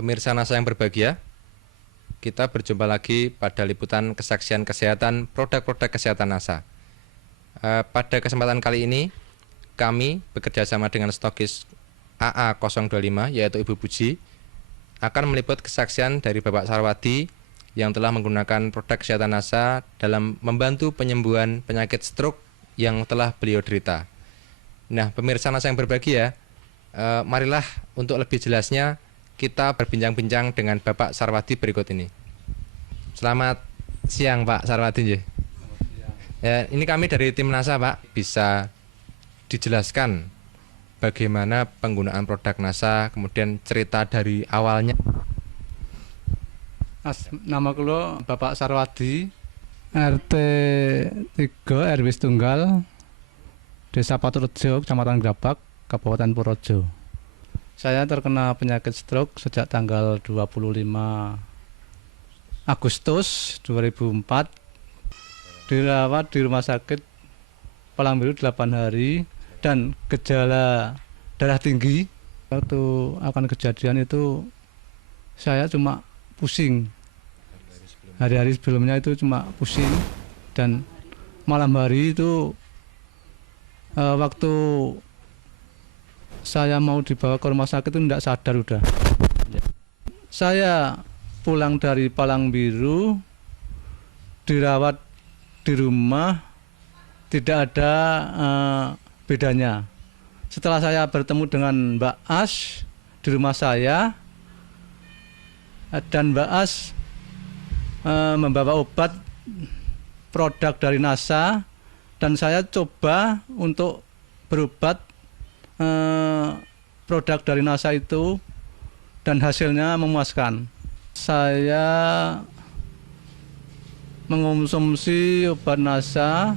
Pemirsa NASA yang berbahagia, kita berjumpa lagi pada liputan kesaksian kesehatan produk-produk kesehatan NASA. Pada kesempatan kali ini, kami bekerja sama dengan stokis AA025, yaitu Ibu Puji, akan meliput kesaksian dari Bapak Sarwadi yang telah menggunakan produk kesehatan NASA dalam membantu penyembuhan penyakit stroke yang telah beliau derita. Nah, pemirsa NASA yang berbahagia, marilah untuk lebih jelasnya kita berbincang-bincang dengan Bapak Sarwadi berikut ini. Selamat siang Pak Sarwadi. Ya, ini kami dari tim NASA Pak, bisa dijelaskan bagaimana penggunaan produk NASA, kemudian cerita dari awalnya. Nama kulo Bapak Sarwadi, RT 3 RW Tunggal, Desa Paturejo, Kecamatan Grabak, Kabupaten Purworejo. Saya terkena penyakit stroke sejak tanggal 25 Agustus 2004. Dirawat di rumah sakit Palang Biru 8 hari dan gejala darah tinggi. Waktu akan kejadian itu saya cuma pusing. Hari-hari sebelumnya itu cuma pusing, dan malam hari itu waktu saya mau dibawa ke rumah sakit itu tidak sadar udah. Saya pulang dari Palang Biru, dirawat di rumah, tidak ada bedanya. Setelah saya bertemu dengan Mbak As di rumah saya, dan Mbak As membawa obat produk dari NASA, dan saya coba untuk berobat produk dari NASA itu, dan hasilnya memuaskan. Saya mengonsumsi obat NASA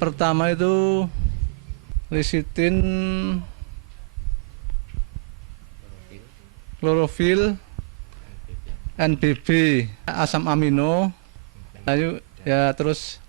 pertama itu lecitin, klorofil, NBB, asam amino, lalu ya terus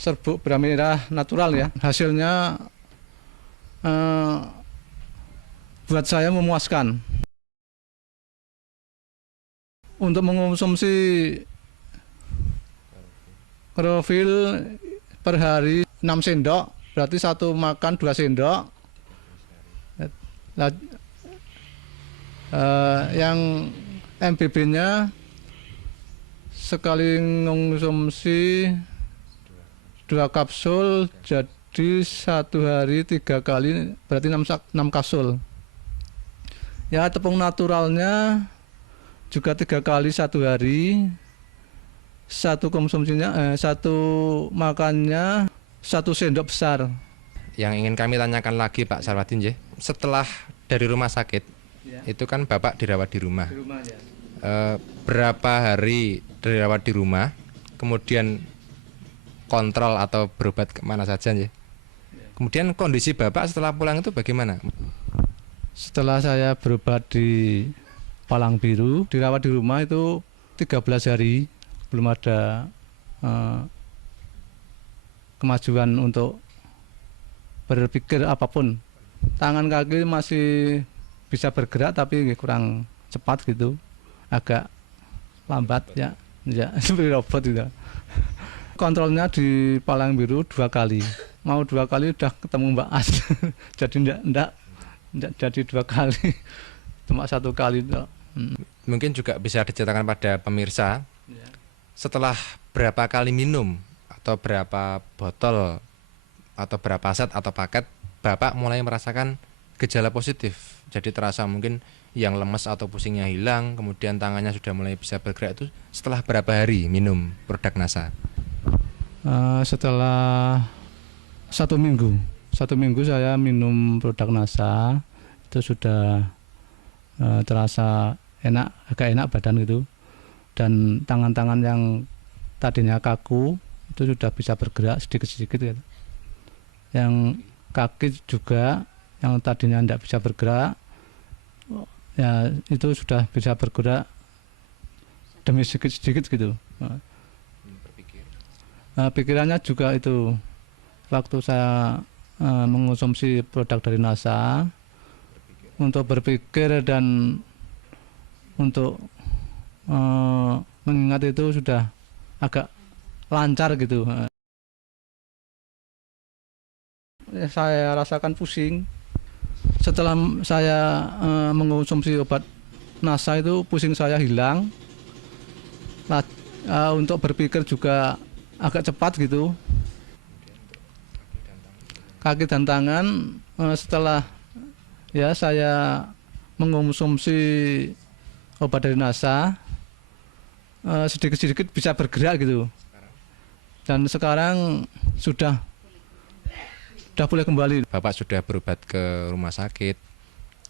serbuk beramil merah natural ya. Hasilnya buat saya memuaskan. Untuk mengonsumsi klorofil per hari 6 sendok, berarti satu makan 2 sendok. Yang MBB-nya sekali mengonsumsi 2 kapsul, jadi satu hari 3 kali, berarti 6 kapsul. Ya, tepung naturalnya juga 3 kali satu hari. Satu konsumsinya, satu makannya 1 sendok besar. Yang ingin kami tanyakan lagi Pak Sarwadi, setelah dari rumah sakit, ya, itu kan Bapak dirawat di rumah. Di rumah ya. Berapa hari dirawat di rumah, kemudian kontrol atau berobat kemana saja ya? Kemudian kondisi Bapak setelah pulang itu bagaimana? Setelah saya berobat di Palang Biru, dirawat di rumah itu 13 hari, belum ada kemajuan untuk berpikir apapun. Tangan kaki masih bisa bergerak tapi kurang cepat gitu, agak lambat ya, seperti robot gitu. Kontrolnya di Palang Biru 2 kali, mau 2 kali udah ketemu Mbak As. Jadi enggak jadi 2 kali, cuma 1 kali. Mungkin juga bisa diceritakan pada pemirsa, setelah berapa kali minum atau berapa botol atau berapa set atau paket Bapak mulai merasakan gejala positif. Jadi terasa mungkin yang lemes atau pusingnya hilang, kemudian tangannya sudah mulai bisa bergerak, itu setelah berapa hari minum produk NASA? Setelah 1 minggu. 1 minggu saya minum produk NASA, itu sudah terasa enak, agak enak badan gitu, dan tangan-tangan yang tadinya kaku itu sudah bisa bergerak sedikit-sedikit gitu. Yang kaki juga yang tadinya tidak bisa bergerak, ya itu sudah bisa bergerak demi sedikit-sedikit gitu. Pikirannya juga itu, waktu saya mengonsumsi produk dari NASA, untuk berpikir dan untuk mengingat itu sudah agak lancar gitu. Saya rasakan pusing. Setelah saya mengonsumsi obat NASA itu pusing saya hilang. Untuk berpikir juga agak cepat gitu. Kaki dan tangan setelah ya saya mengonsumsi obat dari NASA sedikit-sedikit bisa bergerak gitu. Dan sekarang sudah boleh kembali. Bapak sudah berobat ke rumah sakit,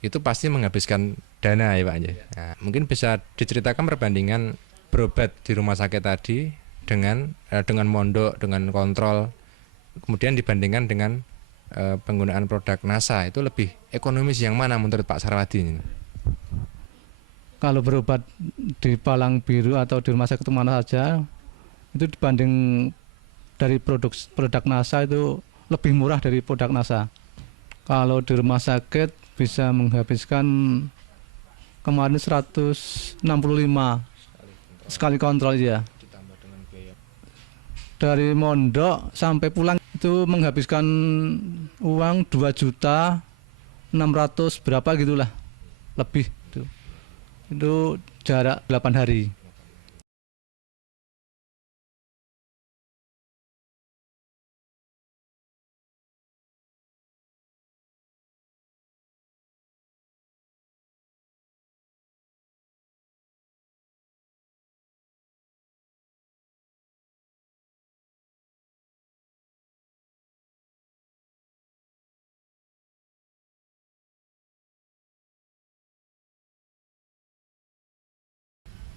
itu pasti menghabiskan dana ya Pak ya. Nah, mungkin bisa diceritakan perbandingan berobat di rumah sakit tadi dengan mondok, dengan kontrol, kemudian dibandingkan dengan penggunaan produk NASA, itu lebih ekonomis yang mana menurut Pak Sarwadi ini? Kalau berobat di Palang Biru atau di rumah sakit mana saja, itu dibanding dari produk NASA itu lebih murah dari produk NASA. Kalau di rumah sakit bisa menghabiskan kemarin 165 sekali kontrol ya. Dari mondok sampai pulang itu menghabiskan uang 2.600.000 berapa gitulah, lebih itu. Itu jarak 8 hari.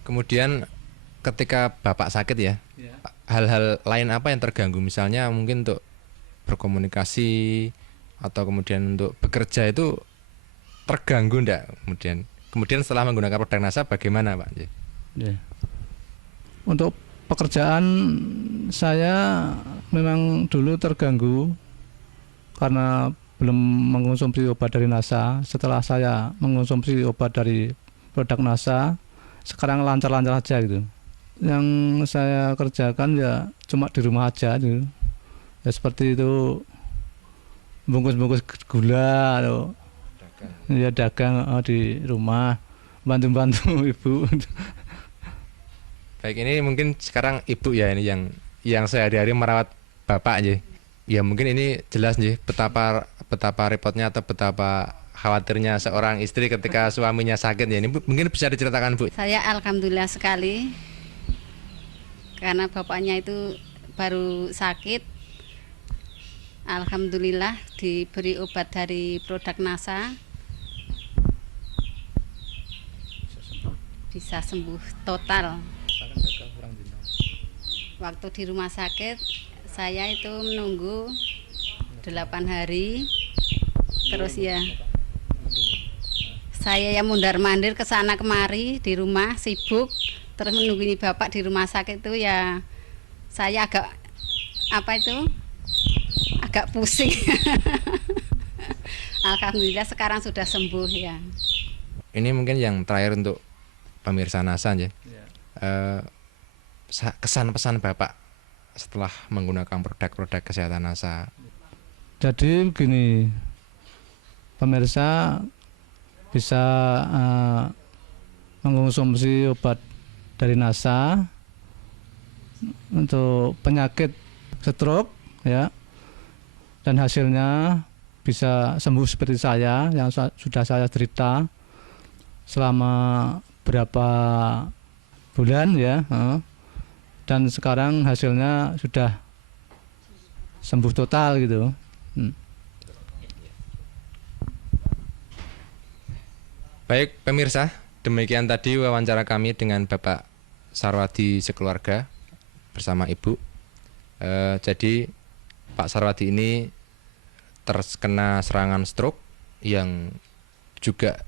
Kemudian ketika Bapak sakit ya, hal-hal lain apa yang terganggu? Misalnya mungkin untuk berkomunikasi atau kemudian untuk bekerja itu terganggu enggak? Kemudian setelah menggunakan produk NASA bagaimana Pak? Ya. Untuk pekerjaan saya memang dulu terganggu karena belum mengonsumsi obat dari NASA. Setelah saya mengonsumsi obat dari produk NASA, sekarang lancar-lancar aja gitu. Yang saya kerjakan ya cuma di rumah aja gitu. Ya seperti itu, bungkus-bungkus gula atau ya dagang di rumah, bantu-bantu ibu. Baik, ini mungkin sekarang Ibu ya ini yang sehari-hari merawat Bapak ya. Ya mungkin ini jelas nih betapa repotnya atau betapa khawatirnya seorang istri ketika suaminya sakit ya. Ini mungkin bisa diceritakan Bu. Saya alhamdulillah sekali karena bapaknya itu baru sakit. Alhamdulillah diberi obat dari produk NASA, bisa sembuh total. Waktu di rumah sakit saya itu menunggu 8 hari, terus ya saya yang mundar-mandir ke sana kemari di rumah sibuk, terus menunggu bapak di rumah sakit itu ya saya agak agak pusing. Alhamdulillah sekarang sudah sembuh ya. Ini mungkin yang terakhir untuk pemirsa NASA ya. Kesan pesan Bapak setelah menggunakan produk-produk kesehatan NASA. Jadi begini, pemirsa bisa mengonsumsi obat dari NASA untuk penyakit stroke ya, dan hasilnya bisa sembuh seperti saya yang sudah saya cerita selama berapa bulan ya, dan sekarang hasilnya sudah sembuh total gitu. Baik pemirsa, demikian tadi wawancara kami dengan Bapak Sarwadi sekeluarga bersama Ibu. Jadi Pak Sarwadi ini terkena serangan stroke yang juga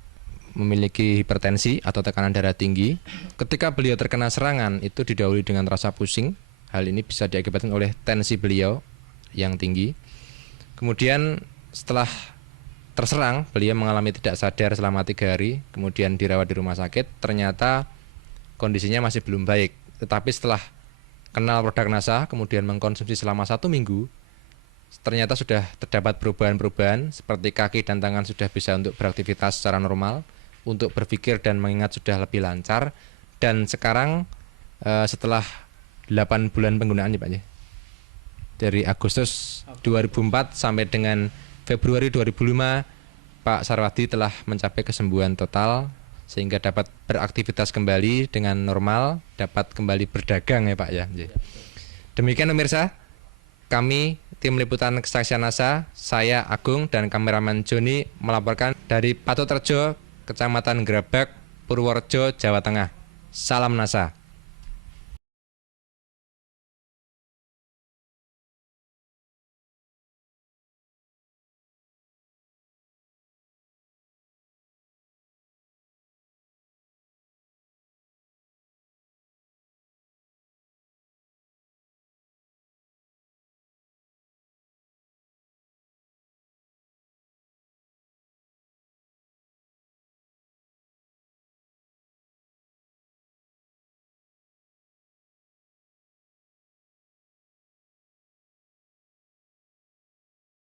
memiliki hipertensi atau tekanan darah tinggi. Ketika beliau terkena serangan itu didahului dengan rasa pusing. Hal ini bisa diakibatkan oleh tensi beliau yang tinggi. Kemudian setelah terserang, beliau mengalami tidak sadar selama 3 hari, kemudian dirawat di rumah sakit. Ternyata kondisinya masih belum baik. Tetapi setelah kenal produk NASA, kemudian mengkonsumsi selama 1 minggu, ternyata sudah terdapat perubahan-perubahan seperti kaki dan tangan sudah bisa untuk beraktivitas secara normal, untuk berpikir dan mengingat sudah lebih lancar. Dan sekarang setelah 8 bulan penggunaan ya Pak ya, dari Agustus 2004 sampai dengan Februari 2005, Pak Sarwadi telah mencapai kesembuhan total sehingga dapat beraktivitas kembali dengan normal, dapat kembali berdagang ya Pak ya. Demikian pemirsa, kami tim liputan kesaksian NASA, saya Agung dan kameramen Joni melaporkan dari Patoterjo, Kecamatan Grabak, Purworejo, Jawa Tengah. Salam NASA.